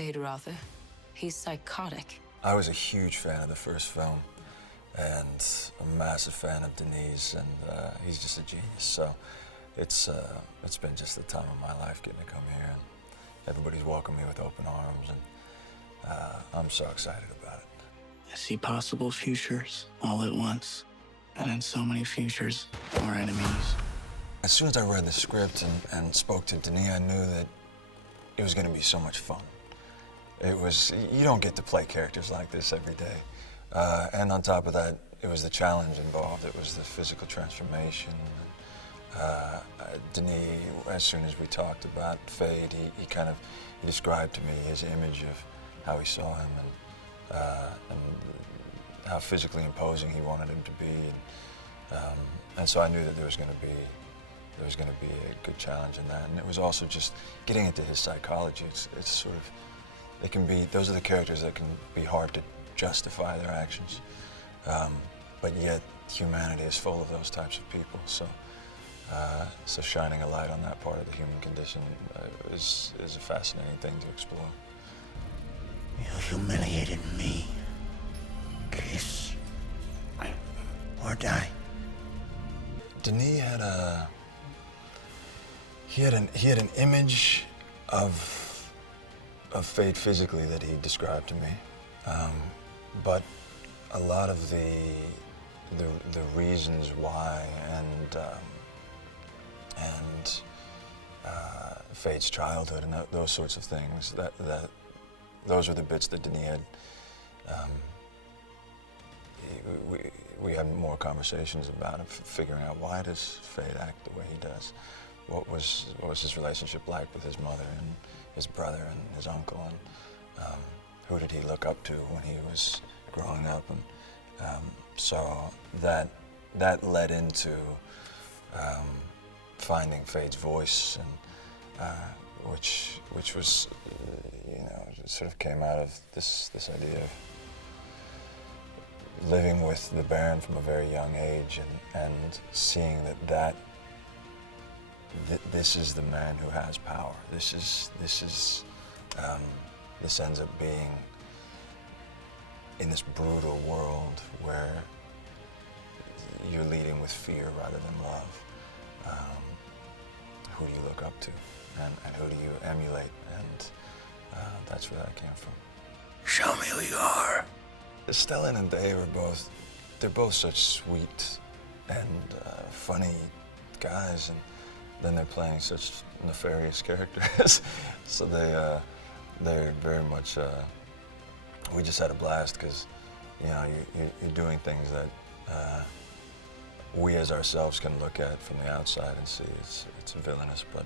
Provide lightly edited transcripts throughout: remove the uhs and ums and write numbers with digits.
Fade rather. He's psychotic. I was a huge fan of the first film and a massive fan of Denis, and he's just a genius. So it's been just the time of my life getting to come here, and everybody's welcomed me with open arms, and I'm so excited about it. I see possible futures all at once, and in so many futures, more enemies. As soon as I read the script and spoke to Denis, I knew that it was going to be so much fun. You don't get to play characters like this every day. And on top of that, it was the challenge involved. It was the physical transformation. Denis, as soon as we talked about Fade, he described to me his image of how he saw him and how physically imposing he wanted him to be. And so I knew that there was going to be a good challenge in that. And it was also just getting into his psychology. It's sort of, those are the characters that can be hard to justify their actions. But yet humanity is full of those types of people. So shining a light on that part of the human condition is a fascinating thing to explore. You humiliated me. Kiss or die. Denis had an image of Fade physically that he described to me, but a lot of the reasons why and Fade's childhood and those sorts of things, those were the bits that Denis had. We had more conversations about it, figuring out why does Fade act the way he does. What was his relationship like with his mother and his brother and his uncle, and who did he look up to when he was growing up, and so that led into finding Fade's voice, and which was sort of came out of this idea of living with the Baron from a very young age, and seeing that this is the man who has power. This ends up being, in this brutal world where you're leading with fear rather than love. Who do you look up to, and who do you emulate? And that's where that came from. Show me who you are. Stellan and Dave they're both such sweet and funny guys, and then they're playing such nefarious characters. So they're very much, we just had a blast, because you're doing things that we as ourselves can look at from the outside and see it's villainous, but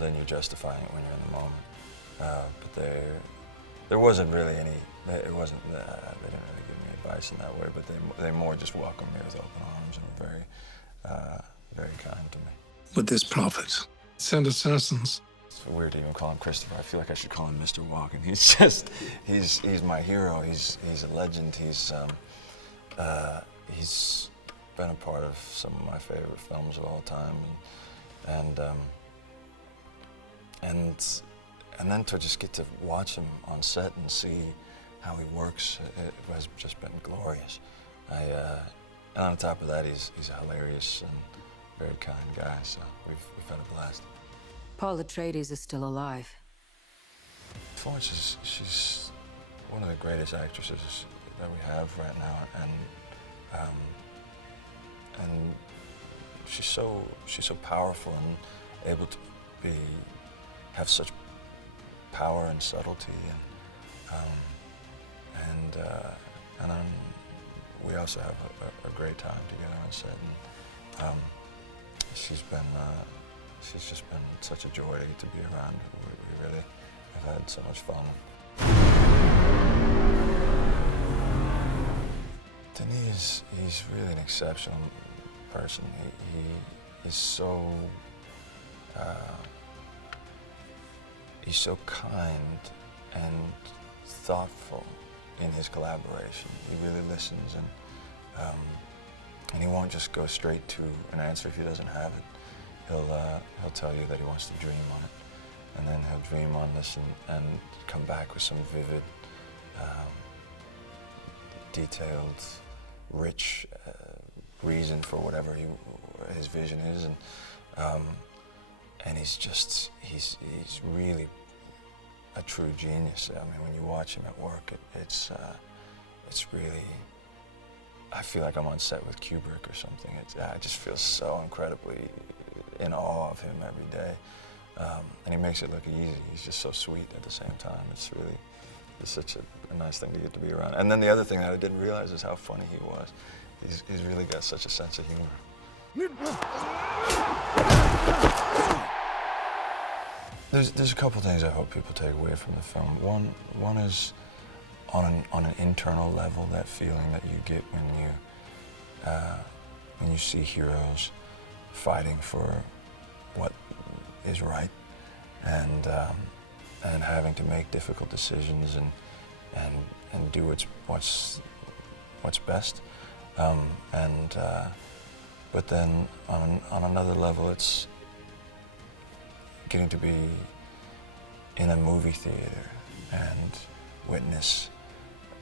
then you're justifying it when you're in the moment. But there wasn't really any, they didn't really give me advice in that way, but they more just welcomed me with open arms and were very kind to me. With this prophet, send assassins. It's weird to even call him Christopher. I feel like I should call him Mr. Walken. He's my hero. He's a legend. He's been a part of some of my favorite films of all time, and then to just get to watch him on set and see how he works, it has just been glorious. And on top of that, he's a hilarious and very kind guy, so we've had a blast. Paul Atreides is still alive. Florence, she's one of the greatest actresses that we have right now, and she's so powerful and able to have such power and subtlety, and then we also have a great time together on set, and she's just been such a joy to be around. We really have had so much fun. Denis, he's really an exceptional person. He is so he's so kind and thoughtful in his collaboration. He really listens, and he won't just go straight to an answer if he doesn't have it. He'll tell you that he wants to dream on it, and then he'll dream on this and come back with some vivid, detailed, rich reason for whatever his vision is, and he's really a true genius. I mean, when you watch him at work, it's really, I feel like I'm on set with Kubrick or something. I just feel so incredibly in awe of him every day, and he makes it look easy. He's just so sweet at the same time. It's such a nice thing to get to be around. And then the other thing that I didn't realize is how funny he was. He's really got such a sense of humor. There's a couple things I hope people take away from the film. One is on an internal level, that feeling that you get when you see heroes fighting for what is right, and having to make difficult decisions and do what's best. But then on another level, it's getting to be in a movie theater and witness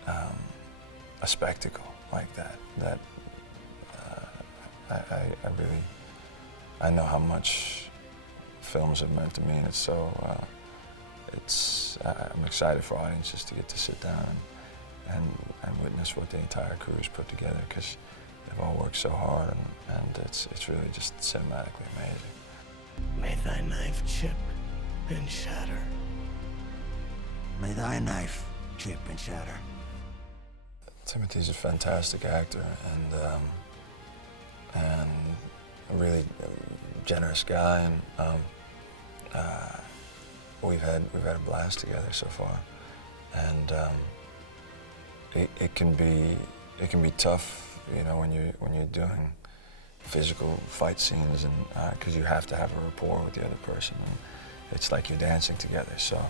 a spectacle like that. I know how much films have meant to me, and it's so. I'm excited for audiences to get to sit down and witness what the entire crew has put together, because they've all worked so hard, and it's really just cinematically amazing. May thy knife chip and shatter. May thy knife chip and shatter. Timothy's a fantastic actor and a really generous guy, and we've had a blast together so far, and it can be tough, you know, when you're doing physical fight scenes, and because you have to have a rapport with the other person, and it's like you're dancing together. So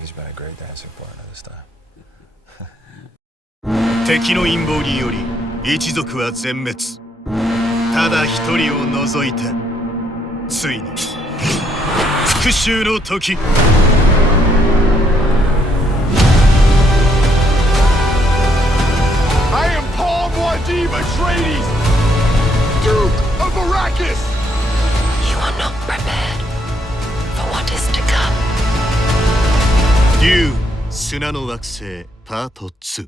he's been a great dancing partner this time. 敵の陰謀により一族は全滅。ただ一人を除いてついに復讐の時。I am Paul Muad'Dib Atreides, Duke of Arrakis! You are not prepared for what is to come. デューン砂の惑星パート2。